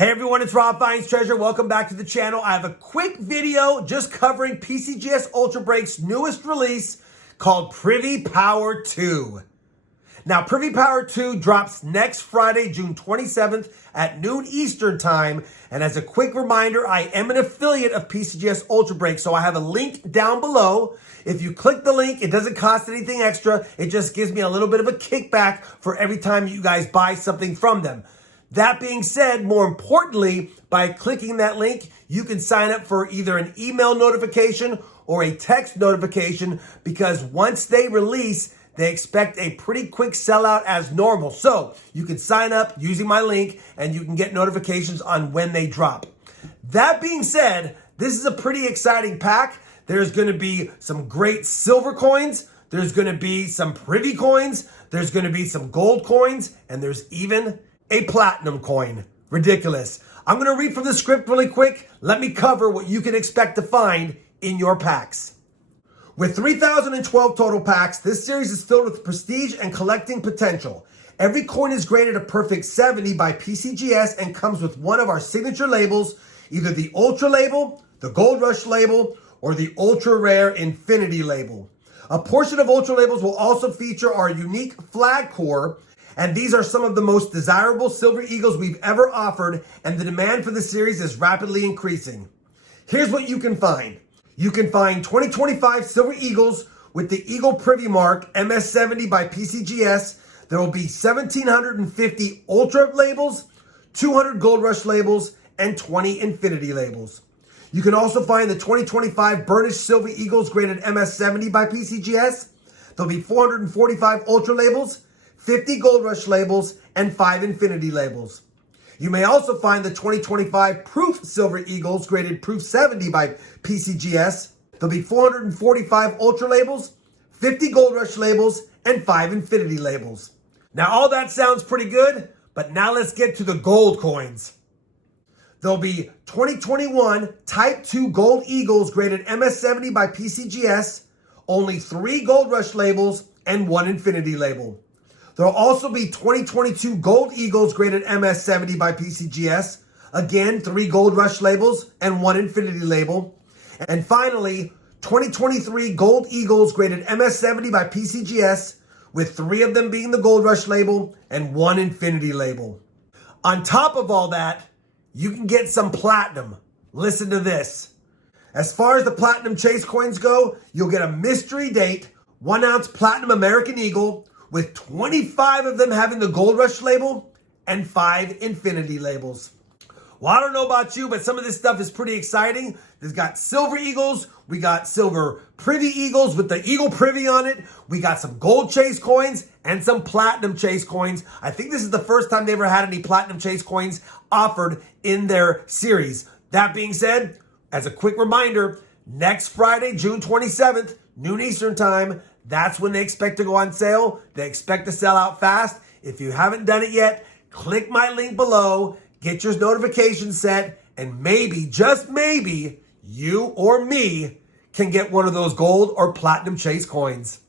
Hey everyone, it's Rob Finds Treasure. Welcome back to the channel. I have a quick video just covering PCGS UltraBreaks' newest release called Privy Power 2. Now, Privy Power 2 drops next Friday, June 27th at noon Eastern Time. And as a quick reminder, I am an affiliate of PCGS UltraBreaks, so I have a link down below. If you click the link, it doesn't cost anything extra. It just gives me a little bit of a kickback for every time you guys buy something from them. That being said, more importantly, by clicking that link, you can sign up for either an email notification or a text notification, because once they release, they expect a pretty quick sellout as normal. So you can sign up using my link and you can get notifications on when they drop. That being said, this is a pretty exciting pack. There's going to be some great silver coins. There's going to be some Privy coins. There's going to be some gold coins. And there's even a platinum coin. Ridiculous. I'm going to read from the script really quick. Let me cover what you can expect to find in your packs. With 3,012 total packs, this series is filled with prestige and collecting potential. Every coin is graded a perfect 70 by PCGS and comes with one of our signature labels, either the Ultra label, the Gold Rush label, or the Ultra Rare Infinity label. A portion of Ultra labels will also feature our unique flag core, and these are some of the most desirable Silver Eagles we've ever offered, and the demand for the series is rapidly increasing. Here's what you can find. You can find 2025 Silver Eagles with the Eagle Privy Mark MS70 by PCGS. There will be 1,750 Ultra labels, 200 Gold Rush labels, and 20 Infinity labels. You can also find the 2025 Burnished Silver Eagles graded MS70 by PCGS. There'll be 445 Ultra labels, 50 Gold Rush labels, and 5 Infinity labels. You may also find the 2025 Proof Silver Eagles graded Proof 70 by PCGS. There'll be 445 Ultra labels, 50 Gold Rush labels, and 5 Infinity labels. Now all that sounds pretty good, but now let's get to the gold coins. There'll be 2021 Type 2 Gold Eagles graded MS70 by PCGS, only 3 Gold Rush labels, and 1 Infinity label. There'll also be 2022 Gold Eagles graded MS70 by PCGS. Again, 3 Gold Rush labels and 1 Infinity label. And finally, 2023 Gold Eagles graded MS70 by PCGS, with 3 of them being the Gold Rush label and 1 Infinity label. On top of all that, you can get some platinum. Listen to this. As far as the platinum chase coins go, you'll get a mystery date 1-ounce platinum American Eagle, with 25 of them having the Gold Rush label and 5 Infinity labels. Well, I don't know about you, but some of this stuff is pretty exciting. There's got Silver Eagles. We got Silver Privy Eagles with the Eagle Privy on it. We got some Gold Chase coins and some Platinum Chase coins. I think this is the first time they ever had any Platinum Chase coins offered in their series. That being said, as a quick reminder, next Friday, June 27th, noon Eastern Time, that's when they expect to go on sale. They expect to sell out fast. If you haven't done it yet, click my link below, get your notifications set, and maybe, just maybe, you or me can get one of those gold or platinum chase coins.